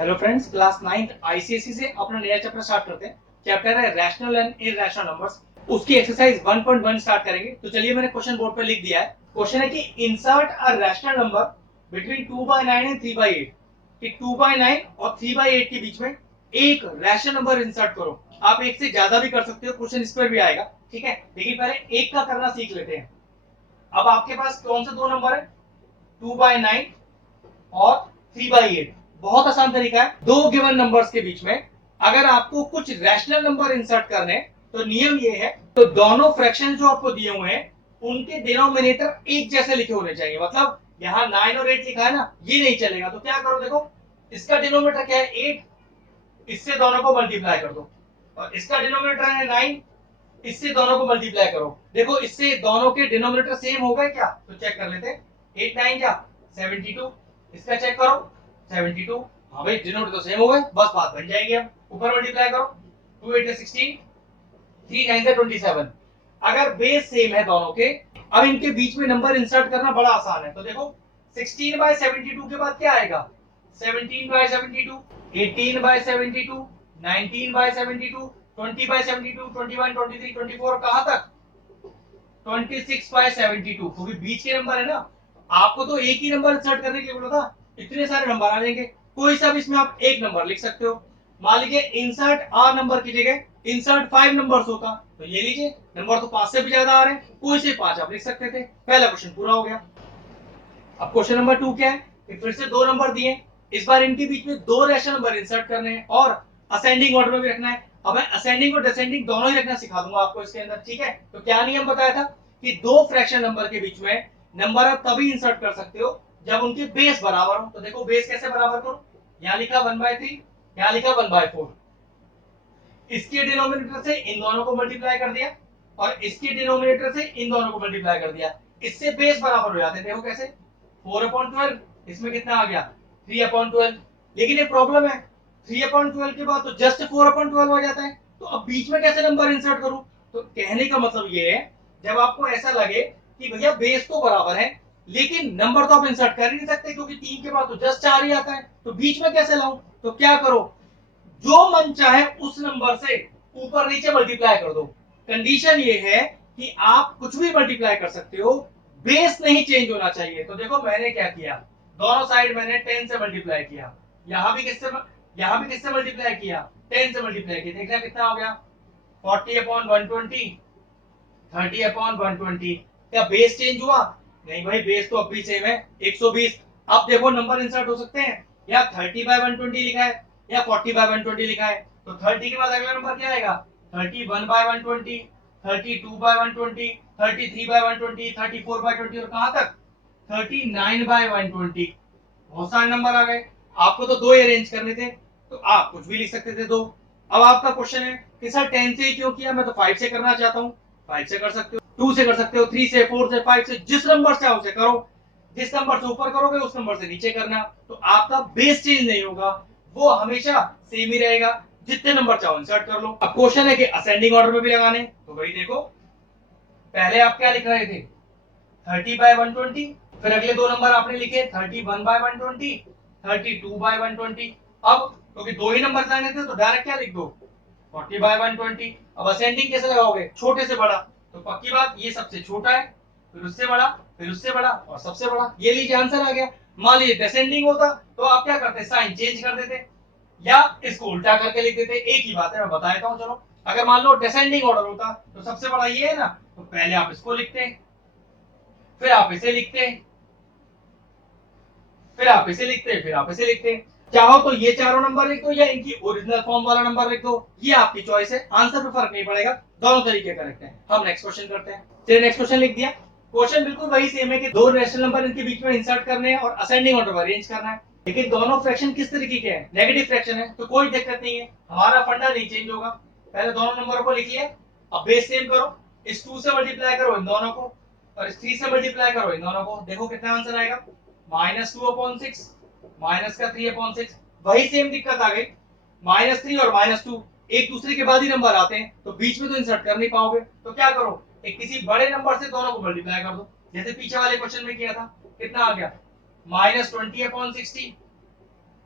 Hello friends, class 9th ICSE से अपना नया चैप्टर स्टार्ट करते हैं। चैप्टर है रैशनल एंड इरैशनल नंबर्स। उसकी एक्सरसाइज 1.1 स्टार्ट करेंगे। तो चलिए, मैंने क्वेश्चन बोर्ड पर लिख दिया है। क्वेश्चन है कि insert a rational number between 2/9 and 3/8। कि 2/9 और 3/8 के बीच में एक रैशनल नंबर इंसर्ट करो। आप एक से ज्यादा भी कर सकते हो, क्वेश्चन इस पर भी आएगा। ठीक है, लेकिन पहले एक का करना सीख लेते हैं। अब आपके पास कौन से दो नंबर है? 2/9 और 3/8। बहुत आसान तरीका है। दो गिवन नंबर्स के बीच में अगर आपको कुछ रैशनल नंबर इंसर्ट करने, तो नियम ये है, तो दोनों फ्रैक्शन जो आपको दिए हुए हैं उनके डिनोमिनेटर एक जैसे लिखे होने चाहिए। मतलब यहाँ 9 और 8 लिखा है ना, ये नहीं चलेगा। तो क्या करो, देखो इसका डिनोमिनेटर क्या है? 8। इससे दोनों को मल्टीप्लाई कर दो। और इसका डिनोमिनेटर है 9, इससे दोनों को मल्टीप्लाई करो। देखो इससे दोनों के डिनोमिनेटर सेम हो गए क्या? तो चेक कर लेते हैं। 8 9 क्या? 72। इसका चेक करो, 72। हाँ भाई, डिनोमिनेटर तो सेम हो गए, बस बात बन जाएगी। अब ऊपर मल्टीप्लाई करो। 2 8 16, 3 9 27। अगर बेस सेम है दोनों के, अब इनके बीच में नंबर इंसर्ट करना बड़ा आसान है। तो देखो 16/72 के बाद क्या आएगा? 17/72, 18/72, 19/72, 20/72, 21, 23, 24, कहां तक? 26/72, क्योंकि बीच के नंबर है ना। आपको तो एक ही नंबर इंसर्ट करने के लिए बोला था, इतने सारे नंबर आ जाएंगे। कोई सा भी इसमें आप एक नंबर लिख सकते हो। मान लीजिए इंसर्ट आ नंबर की जगह इंसर्ट 5 नंबर्स होता, तो ये लीजिए, नंबर तो 5 से भी ज्यादा आ रहे हैं, कोई से 5 आप लिख सकते थे। पहला क्वेश्चन पूरा हो गया। अब क्वेश्चन नंबर 2 क्या है कि फिर से दो नंबर दिए, इस बार इनके बीच में दो रैशनल नंबर इंसर्ट करने हैं और असेंडिंग ऑर्डर में भी रखना है। अब मैं असेंडिंग और डिसेंडिंग दोनों ही रखना सिखा दूंगा आपको इसके अंदर। ठीक है, तो क्या नियम बताया था कि दो फ्रैक्शन नंबर के बीच में नंबर आप तभी इंसर्ट कर सकते हो जब उनके बेस बराबर हो। तो देखो बेस कैसे बराबर करो, यहां लिखा 1/3, यहां लिखा 1/4। इसके डिनोमिनेटर से इन दोनों को मल्टीप्लाई कर दिया और इसके डिनोमिनेटर से इन दोनों को मल्टीप्लाई कर दिया। इससे बेस बराबर हो जाते हैं। देखो कैसे, 4/12, इसमें कितना आ गया? 3/12। लेकिन ये प्रॉब्लम है, 3/12 के बाद तो जस्ट 4/12 हो जाता है। तो अब बीच में कैसे नंबर इंसर्ट करूं? तो कहने का मतलब ये है, जब आपको ऐसा लगे कि भैया बेस तो बराबर है लेकिन नंबर तो आप इंसर्ट कर ही नहीं सकते, क्योंकि 3 के बाद तो जस्ट 4 ही आता है, तो बीच में कैसे लाऊं? तो क्या करो, जो मन चाहे उस नंबर से ऊपर नीचे मल्टीप्लाई कर दो। कंडीशन ये है कि आप कुछ भी मल्टीप्लाई कर सकते हो, बेस नहीं चेंज होना चाहिए। तो देखो मैंने क्या किया, दोनों साइड मैंने 10 से मल्टीप्लाई किया। यहां भी किससे मल्टीप्लाई किया? 10 से मल्टीप्लाई किया। देखना कितना हो गया? 40/120, 30/120। क्या बेस चेंज हुआ? नहीं भाई, बेस तो अब भी सेम है, 120। अब देखो नंबर इंसर्ट हो सकते हैं, या 30/120 लिखा है या 40/120 लिखा है। तो 30 के बाद अगला नंबर क्या आएगा? 31/120, 32/120, 33/120, 34/20 और कहां तक? 39/120। बहुत सारे नंबर आ गए। आपको तो दो अरेंज करने थे, तो आप कुछ भी लिख सकते थे दो। अब आपका क्वेश्चन है कि सर 10 से ही क्यों किया? मैं तो 5 से करना चाहता हूँ। 5 से कर सकते हो, 2 से कर सकते हो, 3 से, 4 से, 5 से, जिस नंबर से उसे करो। जिस नंबर से ऊपर करोगे उस नंबर से नीचे करना। तो आपका बेस चेंज नहीं होगा, वो हमेशा सेम ही रहेगा। जितने नंबर चाहो इंसर्ट कर लो। अब क्वेश्चन है कि असेंडिंग ऑर्डर में भी लगाने, तो वही देखो, पहले आप क्या लिख रहे थे? 30/120। फिर अगले दो नंबर आपने लिखे 31/120, 32/120। अब क्योंकि दो ही नंबर लाने थे तो डायरेक्ट क्या लिख दो? 40/120। अब असेंडिंग कैसे लगाओगे? छोटे से बड़ा। तो पक्की बात, ये सबसे छोटा है, फिर उससे बड़ा, फिर उससे बड़ा और सबसे बड़ा। ये लीजिए आंसर आ गया। मान लीजिए डिसेंडिंग होता तो आप क्या करते? साइन चेंज कर देते या इसको उल्टा करके लिख देते। एक ही बात है, मैं बता देता हूं। चलो, अगर मान लो डिसेंडिंग ऑर्डर होता तो सबसे बड़ा ये है ना, तो पहले आप इसको लिखते, फिर आप इसे लिखते, फिर आप इसे लिखते, फिर आप इसे लिखते। चाहो तो ये चारों नंबर लिख दो या इनकी ओरिजिनल फॉर्म वाला नंबर लिख दो, ये आपकी चॉइस है। आंसर पे फर्क नहीं पड़ेगा, दोनों तरीके करेक्ट है। हम नेक्स्ट क्वेश्चन करते हैं। चलिए नेक्स्ट क्वेश्चन लिख दिया। क्वेश्चन बिल्कुल वही सेम है कि दो रैशनल नंबर इनके बीच में इंसर्ट करने हैं और असेंडिंग ऑर्डर में अरेंज करना है। लेकिन दोनों फ्रैक्शन किस तरीके के हैं? नेगेटिव फ्रैक्शन है, तो कोई दिक्कत नहीं है, हमारा फंडा नहीं चेंज होगा। पहले दोनों नंबर को लिख लिया। अब बेस सेम करो, इस 2 से मल्टीप्लाई करो इन दोनों को और इस 3 से मल्टीप्लाई करो इन दोनों को। देखो कितना आंसर आएगा? -2/6, माइनस का 3/6। वही सेम दिक्कत आ गई, -3 और -2 एक दूसरे के बाद ही नंबर आते हैं, तो बीच में तो इंसर्ट कर नहीं पाओगे। तो क्या करो, एक किसी बड़े नंबर से दोनों को मल्टीप्लाई कर दो, जैसे पीछे वाले क्वेश्चन में किया था। कितना आ गया? -20/60,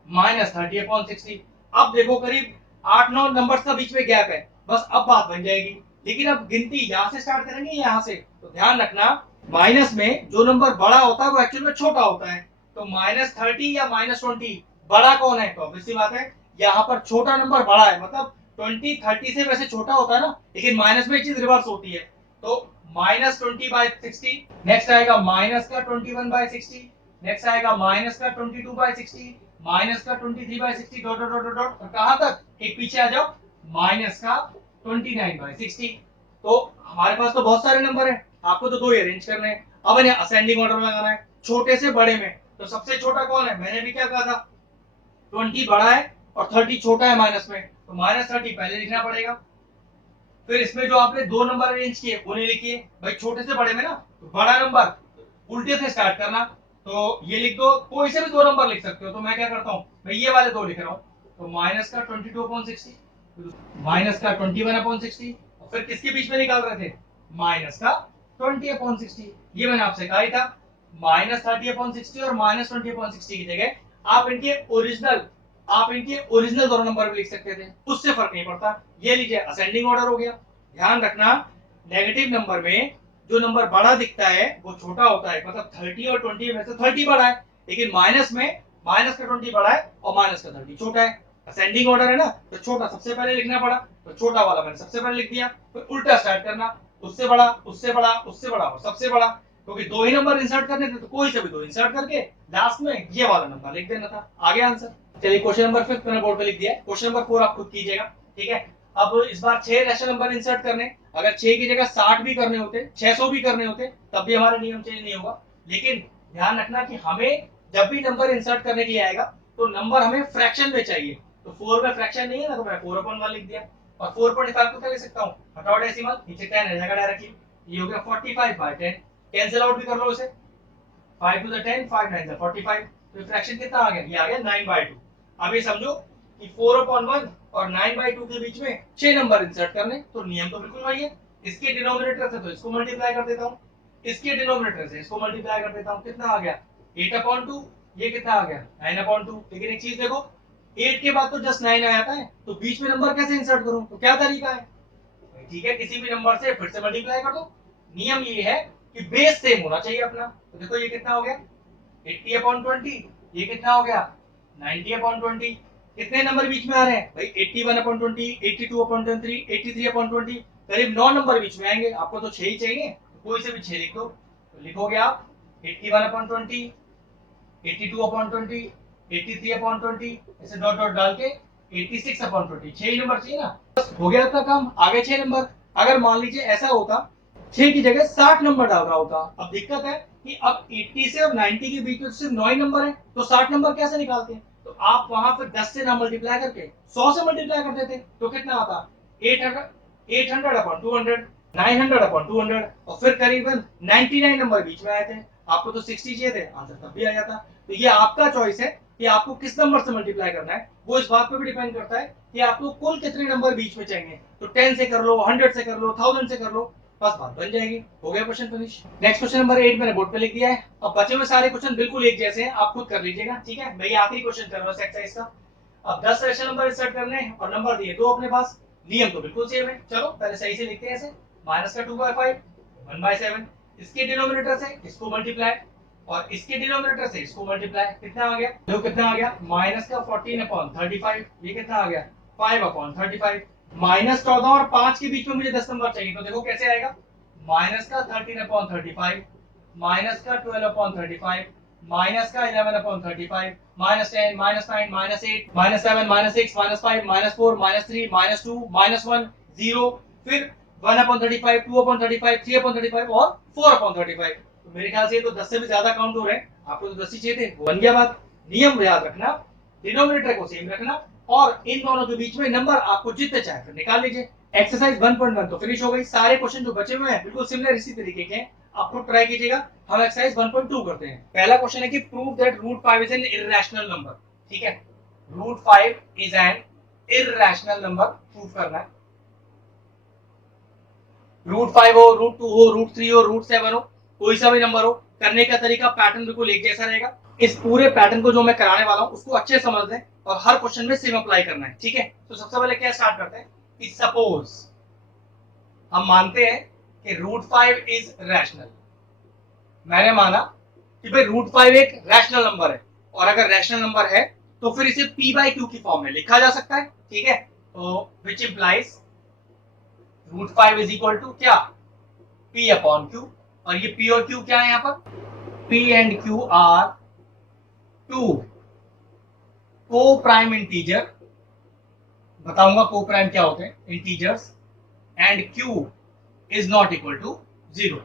माइनस 30/60। अब देखो करीब 8-9 नंबर का बीच में गैप है, बस अब बात बन जाएगी। लेकिन अब गिनती यहाँ से स्टार्ट करेंगे यहाँ से, तो ध्यान रखना माइनस में जो नंबर बड़ा होता है वो एक्चुअल में छोटा होता है। तो -30 या -20 बड़ा कौन है? तो ऑब्वियसली बात है यहाँ पर छोटा नंबर बड़ा है, मतलब 20 30 से वैसे छोटा होता है ना, लेकिन माइनस में चीज रिवर्स होती है। तो -20/60, नेक्स्ट आएगा माइनस का 21/60, नेक्स्ट आएगा माइनस का 22/60, माइनस का 23/60, डॉट डॉट डॉट डॉट, कहां तक? एक पीछे आ जाओ, माइनस का 29/60। तो हमारे पास तो बहुत सारे नंबर है, आपको तो दो ही अरेंज करने हैं। अब इन्हें असेंडिंग ऑर्डर में लगाना है, छोटे से बड़े में। तो सबसे छोटा कौन है? मैंने भी क्या कहा था, 20 बड़ा है और 30 छोटा है माइनस में, तो -30 पहले लिखना पड़ेगा। फिर इसमें जो आपने दो नंबर अरेंज किए उन्हें लिखिए भाई, छोटे से बड़े में ना, तो बड़ा नंबर उल्टे से स्टार्ट करना। तो ये लिख दो, कोई से भी दो नंबर लिख सकते हो। तो मैं क्या करता हूँ भाई, ये वाले दो लिख रहा हूँ। तो माइनस का 22/60, माइनस का 21/60, और फिर किसके बीच में निकाल रहे थे? माइनस का 20/60। ये मैंने आपसे कहा ही था, -30/60 और -20/60 की जगह आप इनके ओरिजिनल दोनों नंबर भी लिख सकते थे, उससे फर्क नहीं पड़ता। ये लीजिए असेंडिंग ऑर्डर हो गया। ध्यान रखना नेगेटिव नंबर में जो नंबर बड़ा दिखता है वो छोटा होता है, मतलब 30 और 20 में से 30 बड़ा है, लेकिन माइनस में माइनस का 20 बड़ा है और माइनस का 30 छोटा है। असेंडिंग ऑर्डर है ना, तो छोटा सबसे पहले लिखना पड़ा, तो छोटा वाला मैंने सबसे पहले लिख दिया। फिर उल्टा स्टार्ट करना, उससे बड़ा, उससे बड़ा, उससे बड़ा और सबसे बड़ा, क्योंकि दो ही नंबर इंसर्ट करने थे, तो कोई से भी दो इंसर्ट करके लास्ट में ये वाला नंबर लिख देना था। आगे आंसर। चलिए क्वेश्चन नंबर 5 मैंने बोर्ड पे लिख दिया है, क्वेश्चन नंबर 4 आप खुद कीजिएगा, ठीक है। अब इस बार 6 रैशनल नंबर इंसर्ट करने, अगर 6 की जगह 60 भी करने होते, 600 भी करने होते, तब भी हमारा नियम चेंज नहीं होगा। लेकिन ध्यान रखना कि हमें जब भी नंबर इंसर्ट करने के लिए आएगा तो नंबर हमें फ्रैक्शन में चाहिए। तो 4 में फ्रैक्शन नहीं है ना, तो मैं 4/1 लिख दिया। और 4.5 को क्या लिख सकता हूँ? हटाओ डेसिमल, नीचे 10 है जगह डायरेक्टली, ये हो गया 45/10। कैंसिल आउट भी कर लो इसे, 5 to the 10, 5 9 the 45। तो फ्रैक्शन कितना आ गया? ये आ गया 9/2। अब ये समझो कि 4/1 और 9/2 के बीच में 6 नंबर इंसर्ट करने, तो नियम तो बिल्कुल वही है। इसके डिनोमिनेटर से तो इसको मल्टीप्लाई कर देता हूँ, इसके डिनोमिनेटर से इसको मल्टीप्लाई कर देता हूँ, कितना आ गया? 8/2। ये कितना आ गया? 9/2। लेकिन एक चीज देखो, 8 के बाद तो जस्ट 9 आ जाता है, तो बीच में नंबर कैसे इंसर्ट करूं? तो क्या तरीका है? ठीक है, किसी भी नंबर से फिर से मल्टीप्लाई कर दो। नियम ये है कि बेस सेम होना चाहिए अपना। तो देखो ये कितना हो गया? 80/20। ये कितना हो गया? 90/20। कितने नंबर बीच में आ रहे हैं भाई? 81/20, 82/23, 83/20, करीब 9 नंबर बीच में आएंगे। आपको तो 6 ही चाहिए, तो कोई से भी 6 लिख दो। तो लिखोगे आप 81/20, 82/20, 83/20, ऐसे डॉट डॉट डाल के 86/20। 6 ही नंबर चाहिए ना, बस हो गया आपका काम। आगे 6 नंबर। अगर मान लीजिए ऐसा होता 6 की जगह 60 नंबर डाल रहा होता, अब दिक्कत है कि अब 80 से और 90 के बीच में सिर्फ 9 ही नंबर है, तो 60 नंबर कैसे निकालते हैं? तो आप वहां पर 10 से ना मल्टीप्लाई करके 100 से मल्टीप्लाई कर देते, तो कितना आता? 800/200, 900/200, और फिर करीबन 99 नंबर बीच में आए थे। आपको तो 60 चाहिए थे, आंसर तब भी आ जाता। तो ये आपका चॉइस है कि आपको किस नंबर से मल्टीप्लाई करना है। वो इस बात पे भी डिपेंड करता है कि आपको कुल कितने नंबर बीच में चाहिए। तो 10 से कर लो, 100 से कर लो, 1000 से कर लो, बस बात बन जाएगी। हो गया question finish. Next question number 8 मैंने बोर्ड पे लिख दिया है। अब बचे हुए सारे क्वेश्चन बिल्कुल एक जैसे हैं, आप खुद कर लीजिएगा, ठीक है। मैं ये आखिरी क्वेश्चन कर रहा हूँ एक्सरसाइज का। अब 10 रैशनल नंबर इंसर्ट करने हैं और नंबर दिए दो अपने पास, नियम तो बिल्कुल सेम है। चलो पहले सही से लिखते हैं ऐसे, माइनस का 2/5, 1/7, इसके डिनोमिनेटर से इसको मल्टीप्लाई और इसके डिनोमिनेटर से इसको मल्टीप्लाई, कितना आ गया? देखो कितना आ गया? माइनस का 14/35, ये कितना आ गया? 5/35। माइनस 14 और 5 के बीच में मुझे 10 नंबर चाहिए, तो देखो कैसे आएगा? माइनस का 13/35, माइनस का 12/35, माइनस का 11/35, -10, -9, -8, -7, -6, -5, -4, -3, -2, -1, 0, फिर 1/35, 2/35, 3/35 और 4/35। तो मेरे ख्याल से तो 10 से भी ज्यादा काउंट हो रहे हैं, आपको तो 10 ही चाहिए थे, बन गया बात। नियम याद रखना, डिनोमिनेटर को सेम रखना और इन दोनों के बीच में नंबर आपको जितने चाहे फिर निकाल लीजिए। एक्सरसाइज 1.1 तो फिनिश हो गई। सारे क्वेश्चन जो बचे हुए हैं बिल्कुल सिमिलर इसी तरीके के हैं, आप खुद ट्राई कीजिएगा। हम एक्सरसाइज 1.2 करते हैं। पहला क्वेश्चन है कि prove that √5 is N irrational number, ठीक है। √5 is N irrational number prove करना है। √5 हो, √2 हो, √3 हो, √7 हो, कोई सा भी नंबर हो, करने का तरीका पैटर्न बिल्कुल एक जैसा रहेगा। इस पूरे पैटर्न को जो मैं कराने वाला हूं उसको अच्छे समझ लें और हर क्वेश्चन में सेम अप्लाई करना है, ठीक है। तो सबसे पहले क्या स्टार्ट करते हैं कि सपोज हम मानते हैं कि √5 इज रैशनल। मैंने माना कि भाई √5 एक रैशनल नंबर है, और अगर रैशनल नंबर है तो फिर इसे p/q की फॉर्म में लिखा जा सकता है, ठीक है। तो which implies √5 is equal to क्या, p/q। और ये p और q क्या है यहाँ पर, p and q are two coprime integer, बताऊंगा को प्राइम क्या होते हैं, integers, and q is not equal to 0।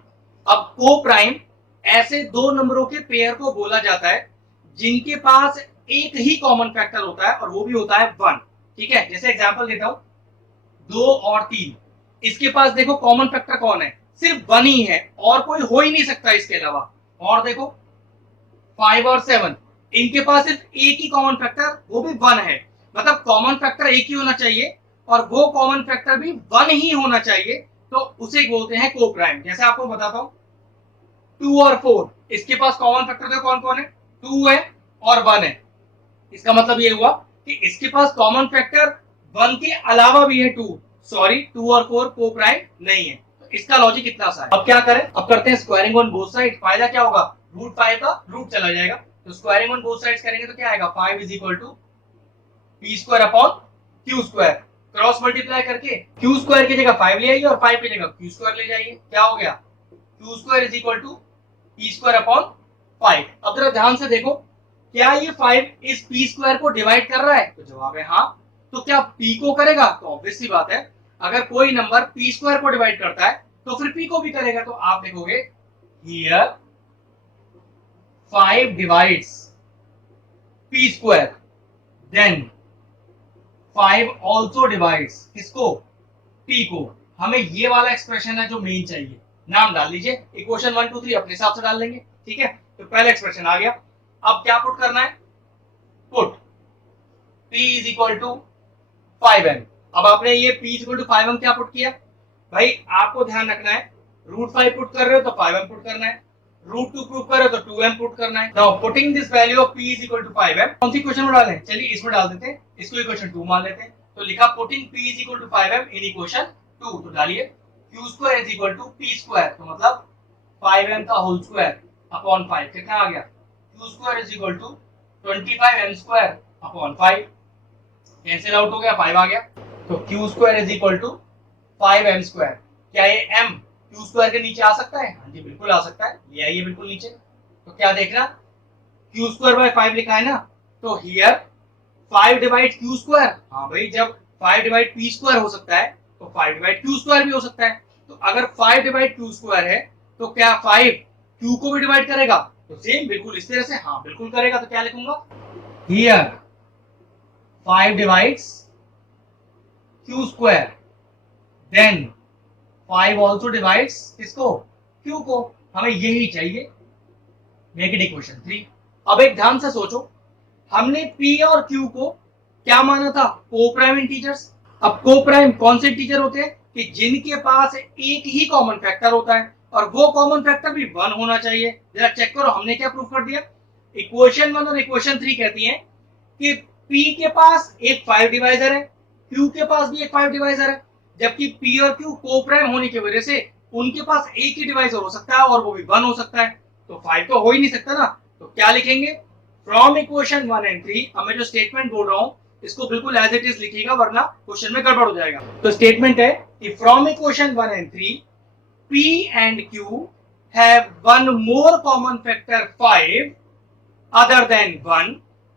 अब को प्राइम ऐसे दो नंबरों के पेयर को बोला जाता है जिनके पास एक ही कॉमन फैक्टर होता है और वो भी होता है 1, ठीक है। जैसे एग्जांपल देता हूं, 2 और 3, इसके पास देखो कॉमन फैक्टर कौन है, सिर्फ 1 ही है और कोई हो ही नहीं सकता इसके अलावा। और देखो 5 और 7, इनके पास सिर्फ एक ही कॉमन फैक्टर, वो भी 1 है। मतलब कॉमन फैक्टर एक ही होना चाहिए और वो कॉमन फैक्टर भी 1 ही होना चाहिए, तो उसे बोलते हैं को प्राइम। जैसे आपको बताता हूं, 2 और 4, इसके पास कॉमन फैक्टर देखो कौन कौन है, 2 है और 1 है। इसका मतलब ये हुआ कि इसके पास कॉमन फैक्टर 1 के अलावा भी है 2, सॉरी 2 और 4 को प्राइम नहीं है। तो इसका लॉजिक इतना सा है। अब क्या करें, अब करते हैं स्क्वायरिंग ऑन बोथ साइड। फायदा क्या होगा, √5 का रूट चला जाएगा, तो स्क्वायरिंग ऑन बोथ साइड्स करेंगे तो क्या आएगा, 5 is equal to p²/q²। Cross multiply करके q² की जगह 5 ले आइए और 5 की जगह q² ले जाइए, क्या हो गया, q² is equal to p²/5। अब जरा ध्यान से देखो, क्या ये 5 इस p² को डिवाइड कर रहा है, तो जवाब है हाँ। तो क्या p को करेगा, तो ऑब्वियस सी बात है, अगर कोई नंबर p² को डिवाइड करता है तो फिर p को भी करेगा। तो आप देखोगे here 5 divides p², then 5 also divides किसको, p को। हमें ये वाला एक्सप्रेशन है जो मेन चाहिए, नाम डाल लीजिए, इक्वेशन 1 2 3 अपने हिसाब से डाल लेंगे, ठीक है। तो पहला एक्सप्रेशन आ गया। अब क्या पुट करना है, put p is equal to 5m। अब आपने ये p is equal to 5m क्या पुट किया, भाई आपको ध्यान रखना है, √5 पुट कर रहे हो तो 5m पुट करना है, √2 पुट कर रहे हो तो 2m पुट करना है। Now putting this value of p is equal to 5m, कौन सी इक्वेशन में डालें, चलिए इसमें डाल देते हैं, इसको इक्वेशन 2 मान लेते हैं। तो लिखा putting p is equal to 5m in equation 2, तो डालिए q² is equal to p², तो मतलब 5m का होल स्क्वायर अपॉन 5, कितना आ गया, q² is equal to 25m² upon 5, cancel out हो गया, 5 आ गया। तो q² is equal to 5m²। क्या ये m q² के नीचे आ सकता है, हाँ जी बिल्कुल आ सकता है, ले आइए बिल्कुल नीचे। तो क्या देखना, q²/5 लिखा है ना, तो हियर 5 डिवाइड q², हाँ भाई जब 5 डिवाइड p² हो सकता है तो 5 डिवाइड q² भी हो सकता है। तो अगर 5 डिवाइड q² है तो क्या 5 q को भी डिवाइड करेगा, तो सेम बिल्कुल इस तरह से, हाँ बिल्कुल करेगा। तो क्या लिखूंगा, here 5 divides q², then 5 also divides किसको, q को। हमें यही चाहिए, मेक इट इक्वेशन 3। अब एक ध्यान से सोचो, हमने p और q को क्या माना था, को प्राइम इंटीजर्स। अब को प्राइम कौन से इंटीजर होते हैं कि जिनके पास एक ही कॉमन फैक्टर होता है और वो कॉमन फैक्टर भी 1 होना चाहिए। जरा चेक करो हमने क्या प्रूफ कर दिया, इक्वेशन 1 और इक्वेशन 3 कहती हैं कि p के पास एक 5 डिवाइजर है, q के पास भी एक 5 डिवाइजर है, जबकि p और q को प्राइम होने की वजह से उनके पास एक ही डिवाइजर हो सकता है और वो भी 1 हो सकता है। तो 5 तो हो ही नहीं सकता ना, तो क्या लिखेंगे, फ्रॉम इक्वेशन 1 एंड 3। अब मैं जो स्टेटमेंट बोल रहा हूं इसको बिल्कुल एज इट इज लिखिएगा, वरना क्वेश्चन में गड़बड़ हो जाएगा। तो स्टेटमेंट है कि from equation 1 and 3 p and q have one more common factor 5 other than 1,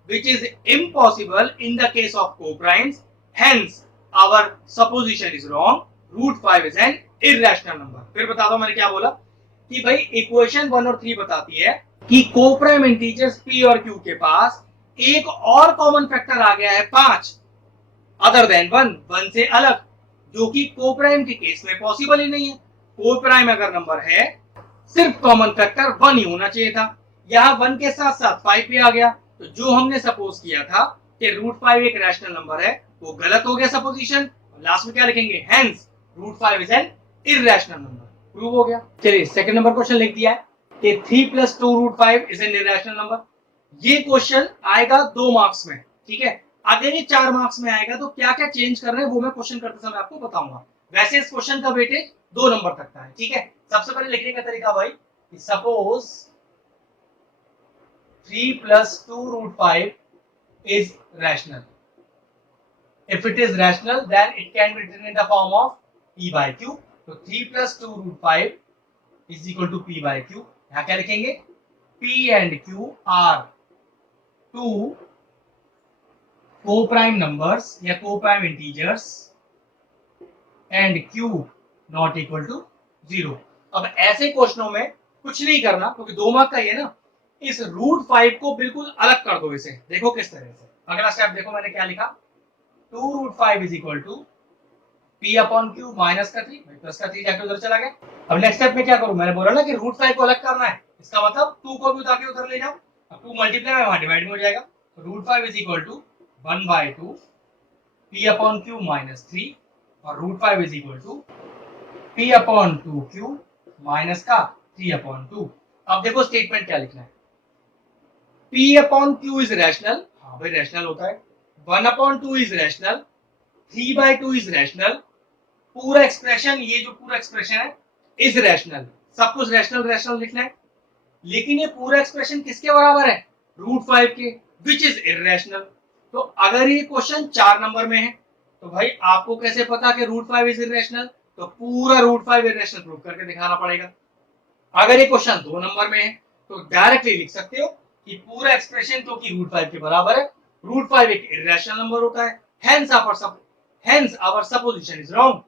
which is impossible in the case of coprimes. Hence our supposition is wrong, √5 is an irrational number। फिर बता दो मैंने क्या बोला कि भाई इक्वेशन 1 और 3 बताती है कि कोप्राइम इंटीजर्स p और q के पास एक और कॉमन फैक्टर आ गया है 5 अदर देन 1 से अलग, जो कि कोप्राइम के केस में पॉसिबल ही नहीं है। कोप्राइम अगर नंबर है सिर्फ कॉमन फैक्टर 1 ही होना चाहिए था, यहाँ 1 के साथ साथ 5 भी आ गया। तो जो हमने सपोज किया था कि √5 एक रैशनल नंबर है वो गलत हो गया सपोजिशन। लास्ट में क्या लिखेंगे, hence √5 is N irrational number, prove हो गया। चलिए सेकंड नंबर क्वेश्चन लिख दिया है। कि 3 plus 2 root 5 is an irrational number. ये क्वेश्चन आएगा 2 मार्क्स में, ठीक है। अगर ये 4 मार्क्स में आएगा तो क्या क्या चेंज कर रहे हैं वो मैं क्वेश्चन करते समय आपको बताऊंगा। वैसे इस क्वेश्चन का वेटेज 2 नंबर तक का है, ठीक है। सबसे पहले लिखने का तरीका भाई, suppose 3 plus 2 root 5 is rational. If it is rational, then it can be written in the form of P by Q. So 3 plus 2 root 5 is equal to P by Q. यहाँ क्या लिखेंगे? P and Q are two co-prime numbers या co-prime integers and Q not equal to 0. अब ऐसे क्वेश्चनों में कुछ नहीं करना क्योंकि 2 मार्क का ही है ना। इस रूट 5 को बिल्कुल अलग कर दो। इसे देखो किस तरह से। अगला स्टेप देखो मैंने क्या लिखा, 2 root 5 is equal to P upon Q minus का 3, प्लस का 3 जाके उधर चला गया। अब नेक्स्ट स्टेप में क्या करूं, मैंने बोला ना कि रूट 5 को अलग करना है, इसका मतलब 2 को भी उतार के उधर ले जाओ। अब 2 मल्टीप्लाई में वहां डिवाइड में हो जाएगा। Root 5 is equal to 1/2 P upon Q minus 3 और root 5 is equal to P upon 2q minus का 3/2। अब देखो स्टेटमेंट क्या लिखना है, P upon Q is rational, हाँ भाई रैशनल होता है। 1/2 इज रैशनल, 3/2 इज रैशनल। पूरा एक्सप्रेशन, ये जो पूरा एक्सप्रेशन है इज रैशनल। सब कुछ रैशनल रैशनल लिखना है, लेकिन ये पूरा एक्सप्रेशन किसके बराबर है? रूट 5 के, विच इज इरेशनल। तो अगर ये क्वेश्चन 4 नंबर में है तो भाई आपको कैसे पता कि रूट 5 इज इरेशनल? तो पूरा रूट 5 इरेशनल प्रूव करके दिखाना पड़ेगा। अगर ये क्वेश्चन 2 नंबर में है तो डायरेक्टली लिख सकते हो कि पूरा एक्सप्रेशन क्योंकि रूट 5 के बराबर है, रूट 5 एक इरेशनल नंबर होता है, hence our supposition is wrong.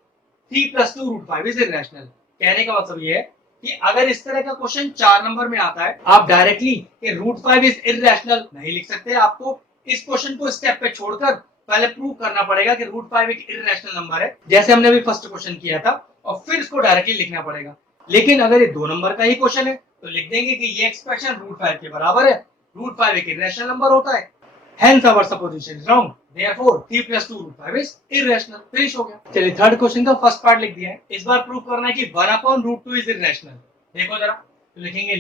3 plus 2 root 5 is irrational. कहने का मतलब ये है कि अगर इस तरह का क्वेश्चन 4 नंबर में आता है, आप डायरेक्टली कि रूट 5 इज इरेशनल नहीं लिख सकते। आपको इस क्वेश्चन को स्टेप पे छोड़कर पहले प्रूव करना पड़ेगा कि रूट 5 एक इरेशनल नंबर है, जैसे हमने अभी फर्स्ट क्वेश्चन किया था, और फिर इसको डायरेक्टली लिखना पड़ेगा। लेकिन अगर ये 2 नंबर का ही क्वेश्चन है तो लिख देंगे कि ये एक्सप्रेशन रूट 5 के बराबर है, रूट 5 एक इरेशनल नंबर होता है, hence our supposition is wrong, therefore 3 plus 2 root 5 is irrational। Finish हो गया। चलिए थर्ड क्वेश्चन का फर्स्ट पार्ट लिख दिया है, इस बार प्रूव करना है कि 1/√2 इज इरेशनल। देखो जरा, तो लिखेंगे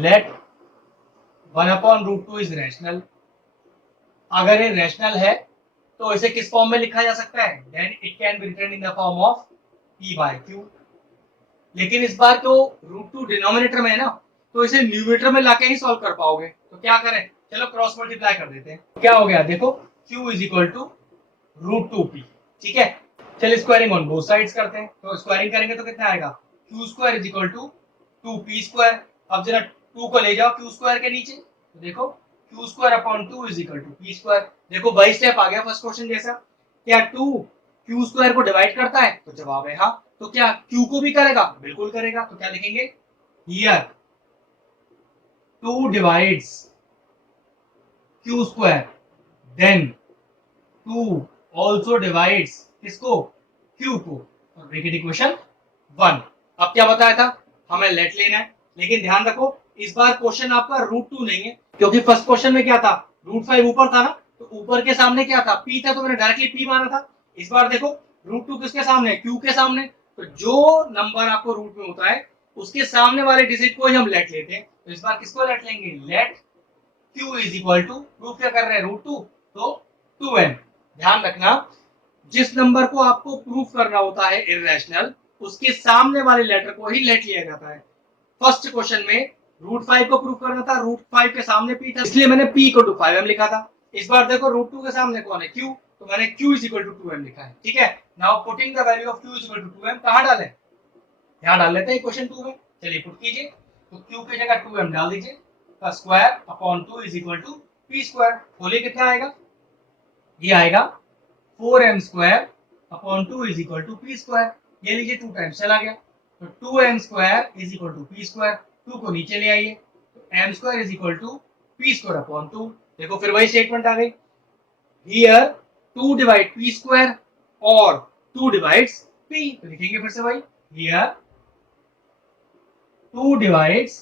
लेट 1/√2 इज रैशनल। अगर ये रैशनल है तो इसे किस फॉर्म में लिखा जा सकता है? Then it can be written in the form of p by q। लेकिन इस बार तो √2 डिनोमिनेटर में है ना, तो इसे न्यूमरेटर में लाके ही सॉल्व कर पाओगे। तो क्या करें, चलो क्रॉस मल्टीप्लाई कर देते हैं। क्या हो गया देखो, q is equal to √2p, ठीक है। चलिए स्क्वायरिंग ऑन बोथ साइड्स करते हैं। तो स्क्वायरिंग करेंगे तो कितना आएगा, q² is equal to 2p²। अब जरा 2 को ले जाओ q² के नीचे, तो देखो q²/2 is equal to p²। देखो वही स्टेप आ गया फर्स्ट क्वेश्चन जैसा। क्या 2 q² को डिवाइड करता है? तो जवाब है हाँ। तो क्या q को भी करेगा? बिल्कुल करेगा। तो क्या लिखेंगे, here 2 divides q², then 2 also divides किसको, q को, और ब्रैकेट इक्वेशन 1। अब क्या बताया था, हमें लेट लेना है, लेकिन ध्यान रखो इस बार क्वेश्चन आपका √2 नहीं है, क्योंकि फर्स्ट क्वेश्चन में क्या था, √5 ऊपर था ना, तो ऊपर के सामने क्या था, p था, तो मैंने डायरेक्टली p माना था। इस बार देखो √2 किसके सामने, q के सामने, तो जो नंबर आपको रूट में होता है उसके सामने वाले डिजिट को ही हम लेट लेते हैं। तो इस बार किसको लेट लेंगे, let q is equal to, proof क्या कर रहे हैं, √2, तो 2m। ध्यान रखना जिस नंबर को आपको प्रूफ करना होता है इरेशनल, उसके सामने वाले लेटर को ही लेट लिया जाता है। फर्स्ट क्वेश्चन में √5 को प्रूफ करना था, √5 के सामने p था, इसलिए मैंने p को 5m लिखा था। इस बार देखो √2 के सामने कौन है, q, तो मैंने q is equal to 2m लिखा है, ठीक है। Now putting the value of q is equal to 2m कहां डालें, यहां डाल लेते हैं क्वेश्चन 2 में। चलिए पुट कीजिए, तो q की जगह 2m डाल दीजिए, का square upon 2 is equal to p²। खोलिए कितना आएगा, ये आएगा 4m² upon 2 is equal to p²। ये लीजिए 2 टाइम्स चला गया, तो 2m² is equal to p²। 2 को नीचे ले आइए, तो m² is equal to p² upon 2। देखो फिर वही स्टेटमेंट आ गई, हियर 2 डिवाइड p² और 2 डिवाइड्स p। तो लिखेंगे फिर से भाई, here 2 divides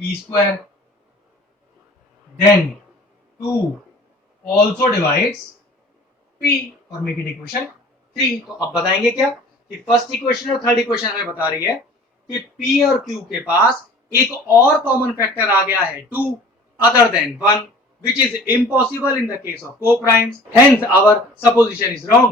p², then 2 also divides p, और मेक इट इक्वेशन 3। तो अब बताएंगे क्या कि फर्स्ट इक्वेशन और थर्ड इक्वेशन हमें बता रही है कि p और q के पास एक और कॉमन फैक्टर आ गया है 2 other than 1 which is impossible in the case of co-primes. Hence our supposition is wrong.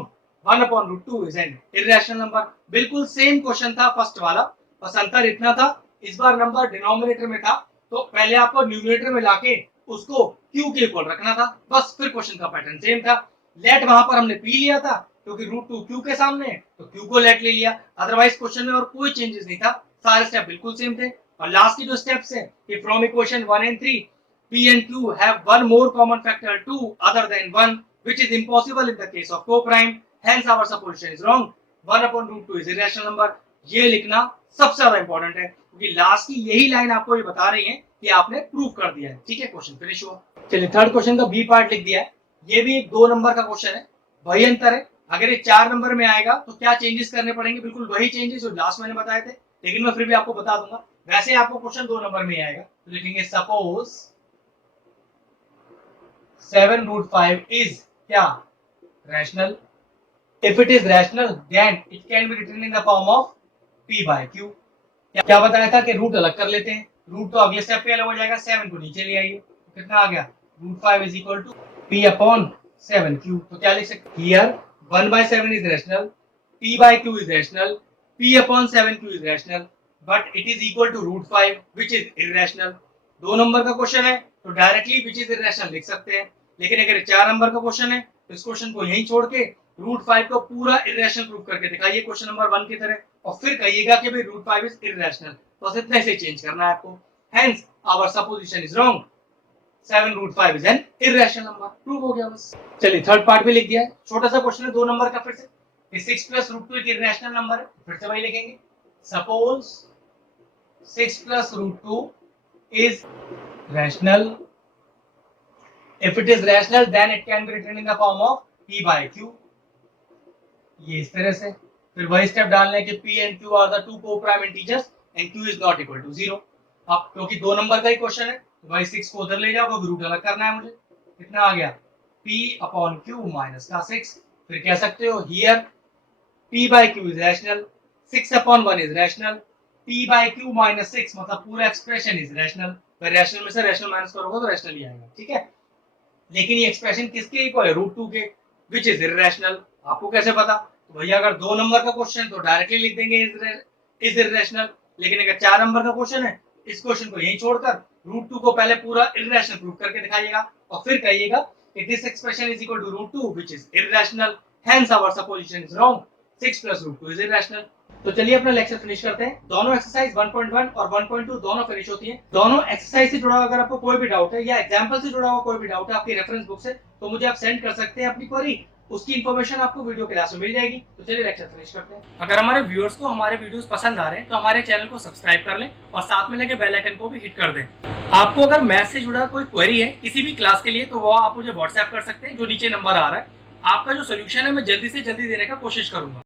1 upon root 2 is an irrational number. बिल्कुल सेम क्वेश्चन था फर्स्ट वाला, बस अंतर इतना था इस बार नंबर डिनोमिनेटर में था, तो पहले आपको न्यूमरेटर में लाके उसको क्यू के इक्वल रखना था, बस फिर क्वेश्चन का पैटर्न सेम था। लेट वहां पर हमने पी लिया था क्योंकि रूट 2 क्यू के सामने है तो क्यू को लेट ले लिया, अदरवाइज क्वेश्चन में और कोई चेंजेस नहीं था, सारे स्टेप बिल्कुल सेम थे। और लास्ट की जो स्टेप्स है कि from equation 1 and 3 P and Q have one more common factor 2 other than 1 which is impossible in the case of co-prime. Hence our supposition is wrong. 1 upon root 2 is irrational number. ये लिखना सबसे ज्यादा important है क्योंकि last की यही line आपको ये बता रही है कि आपने प्रूव कर दिया है। ठीक है, क्वेश्चन फिनिश हुआ। चलिए थर्ड क्वेश्चन का बी पार्ट लिख दिया है। ये भी एक 2 नंबर का क्वेश्चन है, वही अंतर है, अगर ये 4 नंबर में आएगा तो क्या चेंजेस करने पड़ेंगे, बिल्कुल वही चेंजेस जो लास्ट मैंने बताए थे, लेकिन मैं फिर भी आपको बता दूंगा। वैसे आपको क्वेश्चन 2 नंबर में आएगा तो लिखेंगे सपोज 7 root 5 is क्या rational. If it is rational then it can be written in the form of p by q. क्या बताया था कि रूट अलग कर लेते हैं, रूट तो अगले स्टेप पे अलग हो जाएगा, 7 को नीचे ले आइए तो कितना आ गया root 5 is equal to p upon 7q. तो क्या लिख सकते हैं here 1 by 7 is rational, p by q is rational, p upon 7q is rational but it is equal to root 5 which is irrational. 2 number का question है तो directly which is irrational लिख सकते हैं, लेकिन अगर 4 नंबर का क्वेश्चन है तो इस क्वेश्चन को यहीं छोड़ के रूट 5 को पूरा इरेशनल प्रूव करके दिखाइए क्वेश्चन नंबर 1 की तरह, और फिर कहिएगा कि भाई रूट 5 इज इरेशनल, तो इतना से चेंज करना है आपको। Hence our supposition is wrong, 7 root 5 is an irrational number, prove हो गया बस। चलिए थर्ड पार्ट भी लिख दिया है, छोटा सा क्वेश्चन है 2 नंबर का, फिर से 6 प्लस रूट 2 एक इरेशनल नंबर है, फिर से वही लिखेंगे suppose 6 plus root 2 is rational. If it is rational then it can be written in the form of p by q. ये इस तरह से फिर वही स्टेप डालना है कि p and q are the two co-prime integers and q is not equal to 0. अब क्योंकि 2 नंबर का ही क्वेश्चन है तो वही 6 को उधर ले जाओ क्योंकि रूट अलग करना है मुझे, कितना आ गया p upon q minus का 6। फिर कह सकते हो here p by q is rational, 6 upon 1 is rational, p by q minus 6 मतलब पूरा एक्सप्रेशन इज रैशनल, तो रैशनल में से रैशनल माइनस करोगे तो रैशनल ही आएगा। ठीक है, लेकिन ये एक्सप्रेशन किसके इक्वल है रूट 2 के, विच इज इररेशनल। आपको कैसे पता, तो भैया अगर 2 नंबर का क्वेश्चन तो डायरेक्टली लिख देंगे इज इररेशनल, लेकिन अगर 4 नंबर का क्वेश्चन है इस क्वेश्चन को यहीं छोड़कर रूट 2 को पहले पूरा इररेशनल प्रूव करके दिखाइएगा और फिर कहिएगा कि this expression is equal to root 2 which is irrational, hence our supposition is wrong, 6 plus root 2 is irrational. तो चलिए अपना लेक्चर फिनिश करते हैं। दोनों एक्सरसाइज 1.1 और 1.2 दोनों फिनिश होती हैं। दोनों एक्सरसाइज से जुड़ा हुआ अगर आपको कोई भी डाउट है या एग्जांपल से जुड़ा हुआ कोई भी डाउट है आपकी रेफरेंस बुक से, तो मुझे आप सेंड कर सकते हैं अपनी क्वेरी, उसकी इन्फॉर्मेशन आपको वीडियो क्लास में मिल जाएगी। तो चलिए लेक्चर फिनिश करते हैं। अगर हमारे व्यूअर्स को हमारे वीडियोस पसंद आ रहे हैं तो हमारे चैनल को सब्सक्राइब कर लें और साथ में लगे बेल आइकन को भी हिट कर दें। आपको अगर मैथ से जुड़ा कोई क्वेरी है किसी भी क्लास के लिए तो वो आप मुझे व्हाट्सएप कर सकते हैं, जो नीचे नंबर आ रहा है। आपका जो सोल्यूशन है मैं जल्दी से जल्दी देने का कोशिश करूंगा।